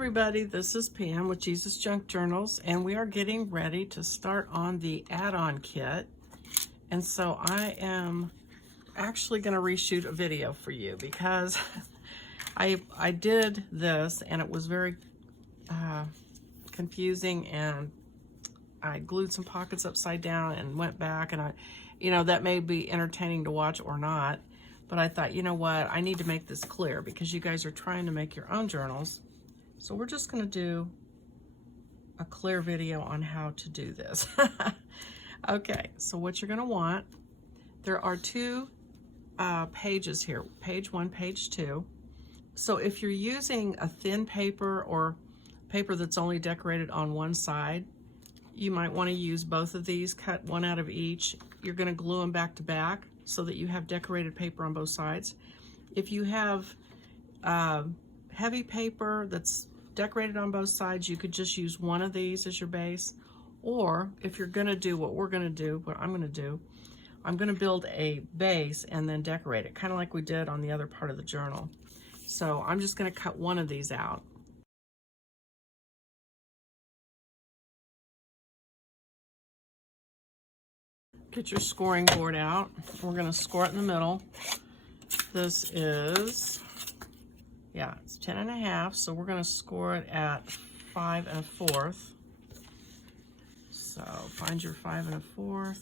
everybody, this is Pam with Jesusjunkjournals, and we are getting ready to start on the add-on kit. And so I am actually going to reshoot a video for you because I did this and it was very confusing, and I glued some pockets upside down and went back, and that may be entertaining to watch or not, but I thought, you know what, I need to make this clear because you guys are trying to make your own journals. So we're just going to do a clear video on how to do this. Okay, so what you're going to want, there are two pages here, page 1, page 2. So if you're using a thin paper or paper that's only decorated on one side, you might want to use both of these, cut one out of each. You're going to glue them back to back so that you have decorated paper on both sides. If you have heavy paper that's decorated on both sides, you could just use one of these as your base. Or if you're going to do what we're going to do, what I'm going to do, I'm going to build a base and then decorate it, kind of like we did on the other part of the journal. So I'm just going to cut one of these out. Get your scoring board out. We're going to score it in the middle. This is, yeah, it's 10.5, so we're going to score it at 5 1/4. So find your 5 1/4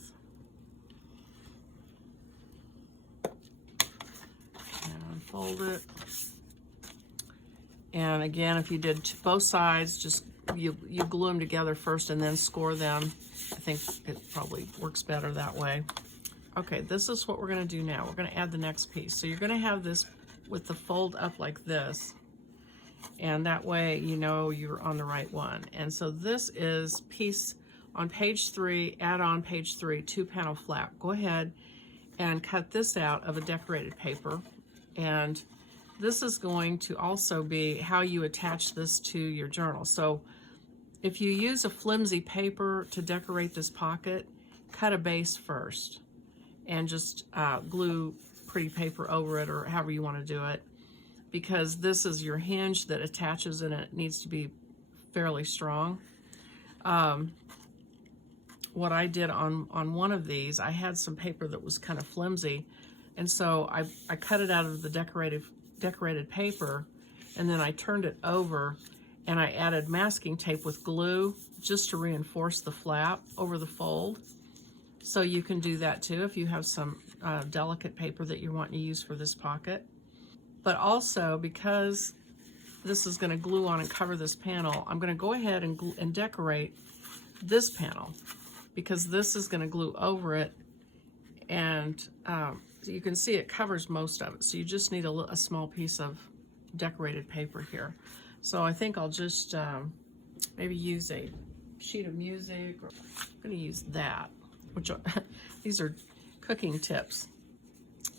and fold it. And again, if you did both sides, just you glue them together first and then score them. I think it probably works better that way. Okay, this is what we're going to do now. We're going to add the next piece. So you're going to have this with the fold up like this, and that way you know you're on the right one. And so this is piece on page 3, add on page 3, 2-panel flap. Go ahead and cut this out of a decorated paper, and this is going to also be how you attach this to your journal. So if you use a flimsy paper to decorate this pocket, cut a base first and just glue pretty paper over it, or however you want to do it, because this is your hinge that attaches and it needs to be fairly strong. What I did on one of these, I had some paper that was kind of flimsy, and so I cut it out of the decorated paper, and then I turned it over and I added masking tape with glue just to reinforce the flap over the fold. So you can do that too if you have some delicate paper that you want to use for this pocket. But also, because this is going to glue on and cover this panel, I'm going to go ahead and decorate this panel, because this is going to glue over it, and you can see it covers most of it. So you just need a small piece of decorated paper here. So I think I'll just maybe use a sheet of music, or I'm going to use that, which are, these are cooking tips.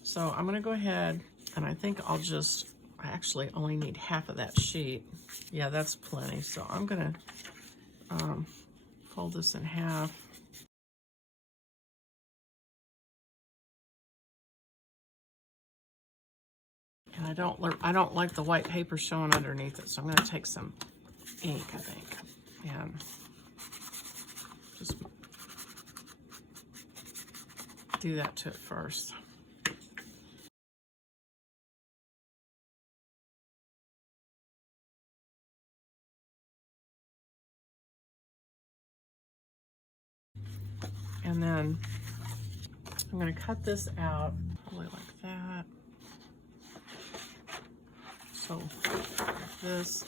So I'm going to go ahead, and I think I actually only need half of that sheet. Yeah, that's plenty. So I'm going to fold this in half. And I don't like the white paper showing underneath it, so I'm going to take some ink, I think, and just do that to it first. And then I'm going to cut this out probably like that. So like this.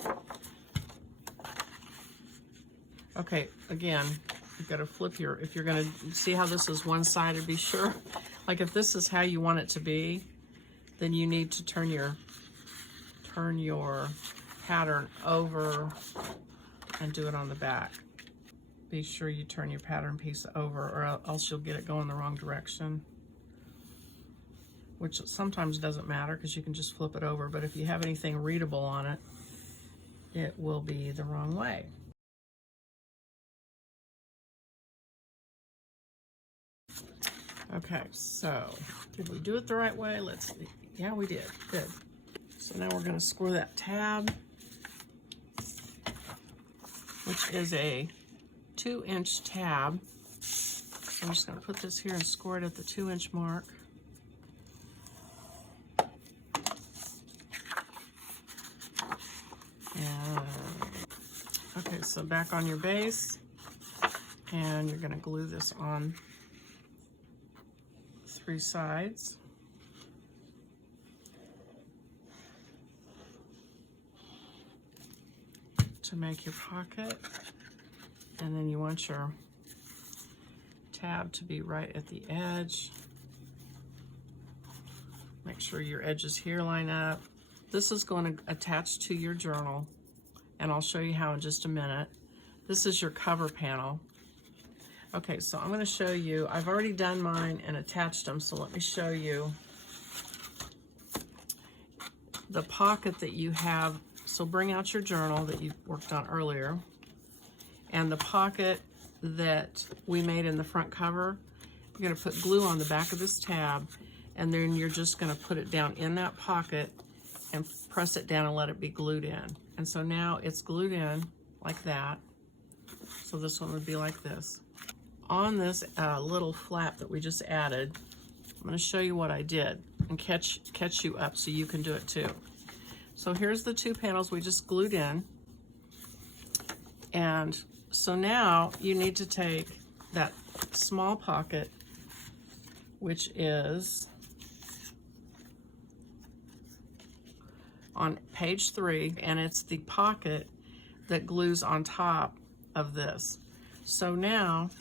Okay, again, you've got to flip if you're going to see how this is one-sided, be sure, like if this is how you want it to be, then you need to turn your pattern over and do it on the back. Be sure you turn your pattern piece over, or else you'll get it going the wrong direction, which sometimes doesn't matter because you can just flip it over, but if you have anything readable on it, it will be the wrong way. Okay, so did we do it the right way? Let's see. Yeah, we did. Good. So now we're going to score that tab. which is a 2-inch tab. So I'm just going to put this here and score it at the 2-inch mark. And, okay, so back on your base, and you're going to glue this on 3 sides. To make your pocket, and then you want your tab to be right at the edge. Make sure your edges here line up. This is going to attach to your journal, and I'll show you how in just a minute. This is your cover panel. Okay, so I'm going to show you, I've already done mine and attached them, so let me show you the pocket that you have. So bring out your journal that you worked on earlier, and the pocket that we made in the front cover. You're going to put glue on the back of this tab, and then you're just going to put it down in that pocket and press it down and let it be glued in. And so now it's glued in like that. So this one would be like this. On this little flap that we just added, I'm going to show you what I did and catch you up so you can do it too. So here's the 2 panels we just glued in. And so now you need to take that small pocket, which is on page 3, and it's the pocket that glues on top of this. So now,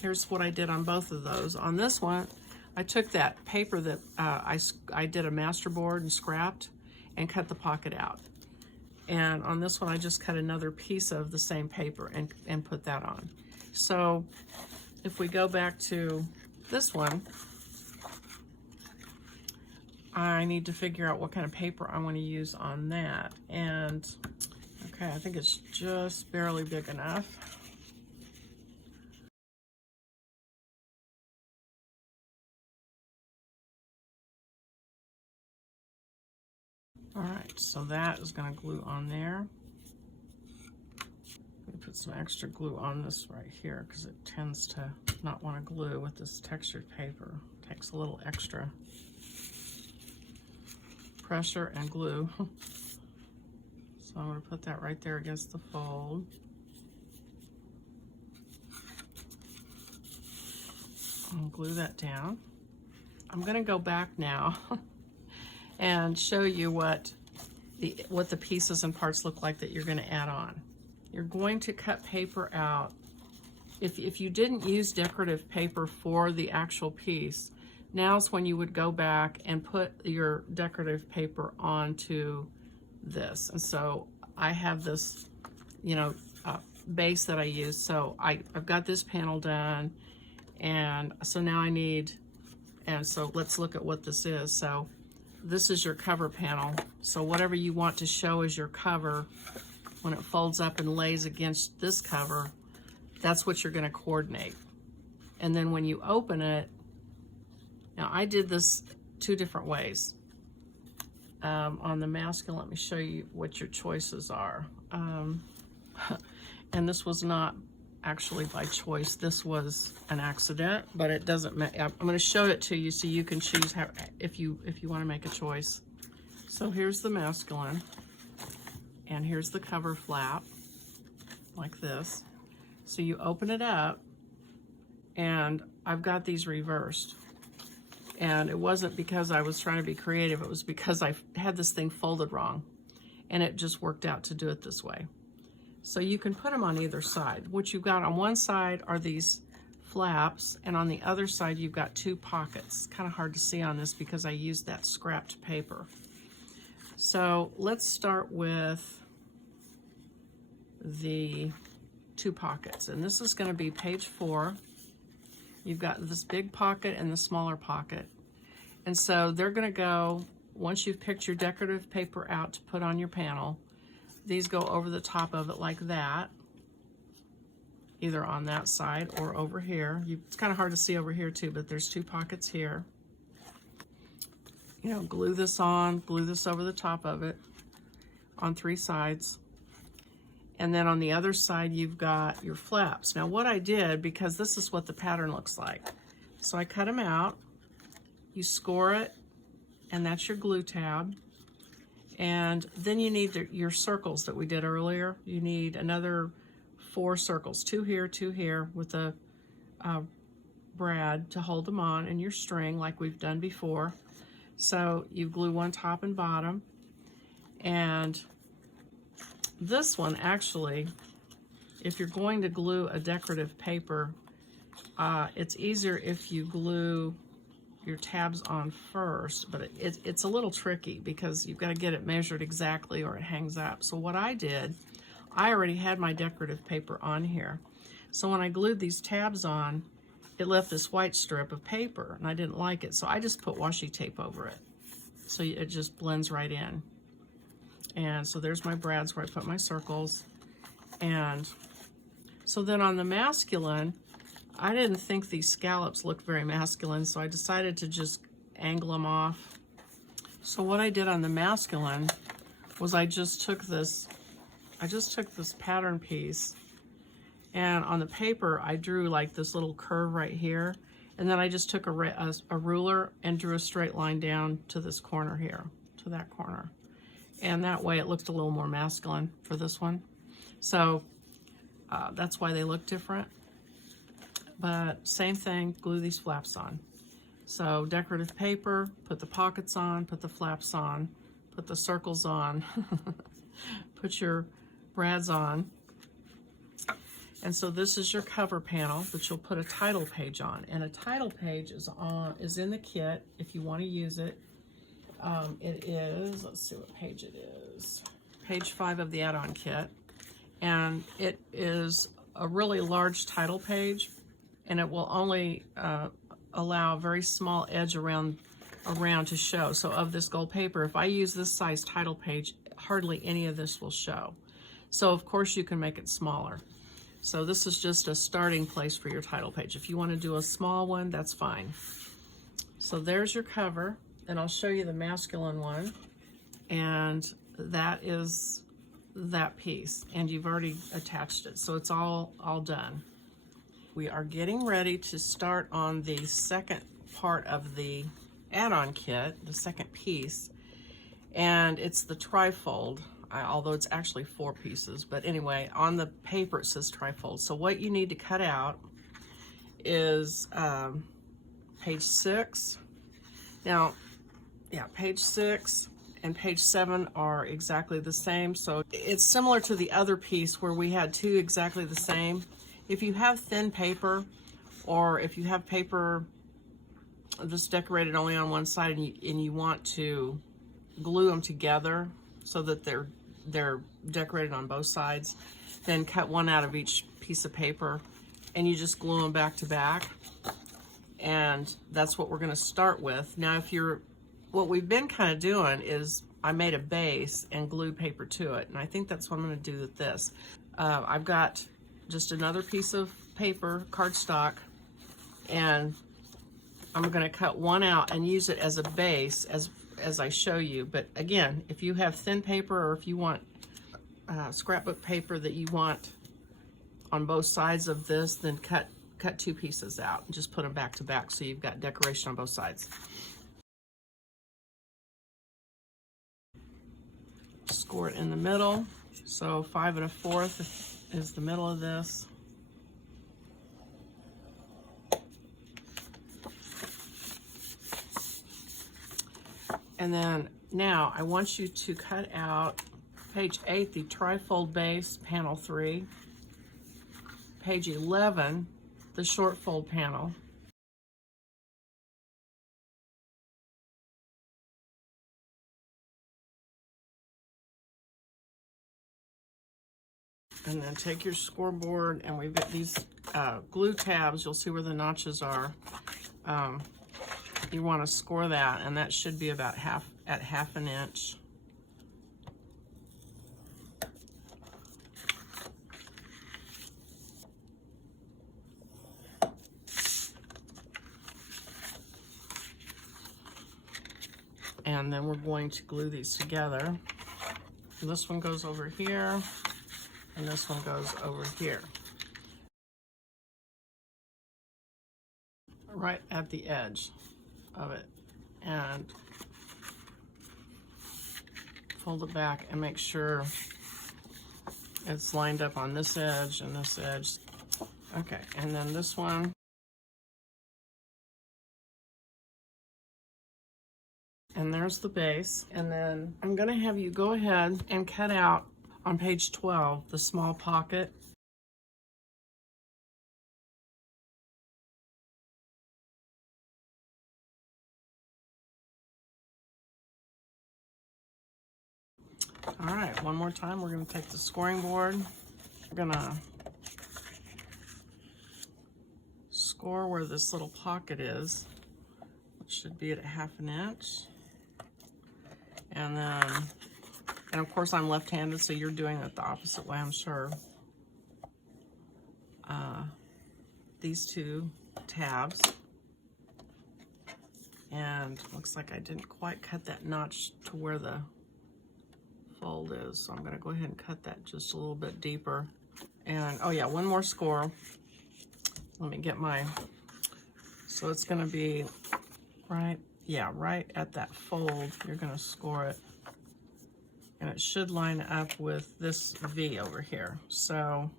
here's what I did on both of those. On this one, I took that paper that I did a masterboard and scrapped, and cut the pocket out. And on this one, I just cut another piece of the same paper and put that on. So if we go back to this one, I need to figure out what kind of paper I want to use on that. And okay, I think it's just barely big enough. All right, so that is going to glue on there. Let me put some extra glue on this right here because it tends to not want to glue with this textured paper. It takes a little extra pressure and glue. So I'm going to put that right there against the fold. I'll glue that down. I'm going to go back now and show you what the pieces and parts look like that you're going to add on. You're going to cut paper out. If you didn't use decorative paper for the actual piece, now's when you would go back and put your decorative paper onto this. And so I have this, base that I use. So I've got this panel done, and so now I need, and so let's look at what this is. So this is your cover panel. So whatever you want to show as your cover, when it folds up and lays against this cover, that's what you're going to coordinate. And then when you open it, now I did this 2 different ways. On the masculine, let me show you what your choices are. And this was not actually by choice. This was an accident, but it doesn't matter. I'm going to show it to you so you can choose how, if you want to make a choice. So here's the masculine, and here's the cover flap, like this. So you open it up, and I've got these reversed. And it wasn't because I was trying to be creative, it was because I had this thing folded wrong, and it just worked out to do it this way. So you can put them on either side. What you've got on one side are these flaps, and on the other side you've got 2 pockets. Kind of hard to see on this because I used that scrapped paper. So let's start with the 2 pockets, and this is going to be page 4. You've got this big pocket and the smaller pocket, and so they're going to go, once you've picked your decorative paper out to put on your panel, these go over the top of it like that, either on that side or over here. It's kind of hard to see over here too, but there's 2 pockets here. Glue this on, glue this over the top of it on 3 sides. And then on the other side, you've got your flaps. Now what I did, because this is what the pattern looks like. So I cut them out, you score it, and that's your glue tab. And then you need your circles that we did earlier. You need another 4 circles, 2 here with a brad to hold them on, and your string like we've done before. So you glue one top and bottom. And this one actually, if you're going to glue a decorative paper, it's easier if you glue your tabs on first, but it's a little tricky because you've got to get it measured exactly or it hangs up. So what I did, I already had my decorative paper on here. So when I glued these tabs on, it left this white strip of paper and I didn't like it. So I just put washi tape over it. So it just blends right in. And so there's my brads where I put my circles. And so then on the masculine, I didn't think these scallops looked very masculine, so I decided to just angle them off. So what I did on the masculine was I just took this pattern piece, and on the paper I drew like this little curve right here, and then I just took a ruler and drew a straight line down to this corner here, to that corner. And that way it looked a little more masculine for this one. So that's why they look different. But same thing, glue these flaps on. So decorative paper, put the pockets on, put the flaps on, put the circles on, put your brads on. And so this is your cover panel that you'll put a title page on. And a title page is in the kit if you want to use it. It is, let's see what page it is. Page 5 of the add-on kit. And it is a really large title page, and it will only allow a very small edge around to show. So of this gold paper, if I use this size title page, hardly any of this will show. So of course you can make it smaller. So this is just a starting place for your title page. If you want to do a small one, that's fine. So there's your cover, and I'll show you the masculine one. And that is that piece, and you've already attached it. So it's all done. We are getting ready to start on the second part of the add-on kit, the second piece, and it's the trifold, although it's actually 4 pieces, but anyway, on the paper it says trifold. So what you need to cut out is page 6. Now, yeah, page 6 and page 7 are exactly the same, so it's similar to the other piece where we had 2 exactly the same. If you have thin paper, or if you have paper that's decorated only on one side and you want to glue them together so that they're decorated on both sides, then cut one out of each piece of paper and you just glue them back to back. And that's what we're going to start with. Now, what we've been kind of doing is I made a base and glued paper to it, and I think that's what I'm going to do with this. I've got just another piece of paper, cardstock, and I'm going to cut one out and use it as a base as I show you. But again, if you have thin paper, or if you want scrapbook paper that you want on both sides of this, then cut 2 pieces out and just put them back to back so you've got decoration on both sides. Score it in the middle. So 5 1/4 is the middle of this. And then now I want you to cut out page 8, the trifold base, panel 3. Page 11, the short fold panel. And then take your scoreboard, and we've got these glue tabs. You'll see where the notches are. You want to score that, and that should be about half an inch. And then we're going to glue these together. This one goes over here. and this one goes over here. Right at the edge of it. And fold it back and make sure it's lined up on this edge and this edge. Okay, and then this one. And there's the base. And then I'm gonna have you go ahead and cut out on page 12, the small pocket. All right, one more time, we're gonna take the scoring board. We're gonna score where this little pocket is, which should be at a 1/2 inch. And then, and of course I'm left-handed, so you're doing it the opposite way, I'm sure. These two tabs. And looks like I didn't quite cut that notch to where the fold is, so I'm gonna go ahead and cut that just a little bit deeper. And, oh yeah, one more score. Let me get my, so it's gonna be right, yeah, right at that fold, you're gonna score it. And it should line up with this V over here. So,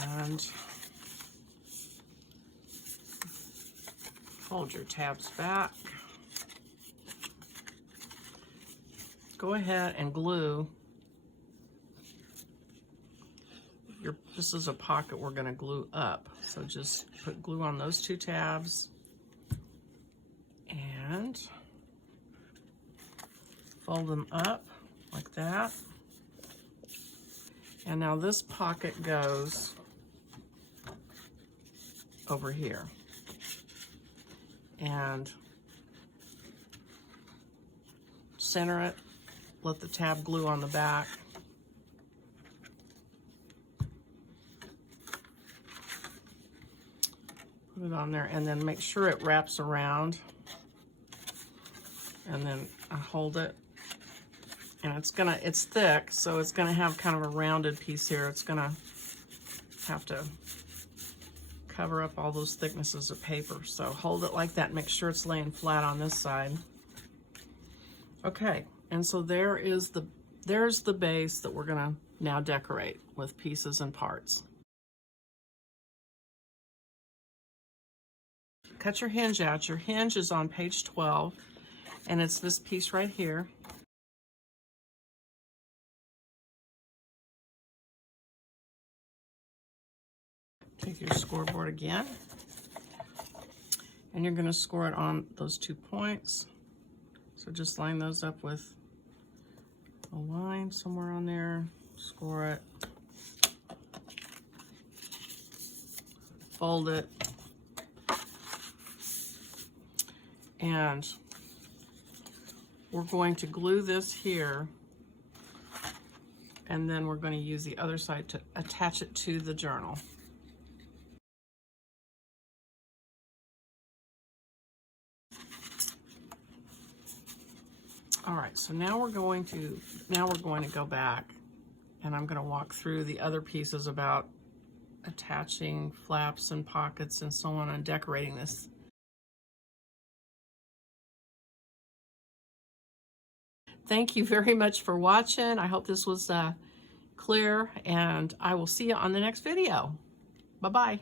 and fold your tabs back. Go ahead and glue your, this is a pocket we're gonna glue up. So just put glue on those two tabs and fold them up like that. And now this pocket goes over here. And center it, let the tab glue on the back. Put it on there and then make sure it wraps around. And then I hold it. And it's thick, so it's gonna have kind of a rounded piece here. It's gonna have to cover up all those thicknesses of paper. So hold it like that, make sure it's laying flat on this side. Okay, and so there's the base that we're gonna now decorate with pieces and parts. Cut your hinge out. Your hinge is on page 12, and it's this piece right here. Take your scoreboard again, and you're going to score it on those 2 points. So just line those up with a line somewhere on there, score it, fold it, and we're going to glue this here, and then we're going to use the other side to attach it to the journal. All right, so now we're going to go back, and I'm going to walk through the other pieces about attaching flaps and pockets and so on and decorating this. Thank you very much for watching. I hope this was clear, and I will see you on the next video. Bye-bye.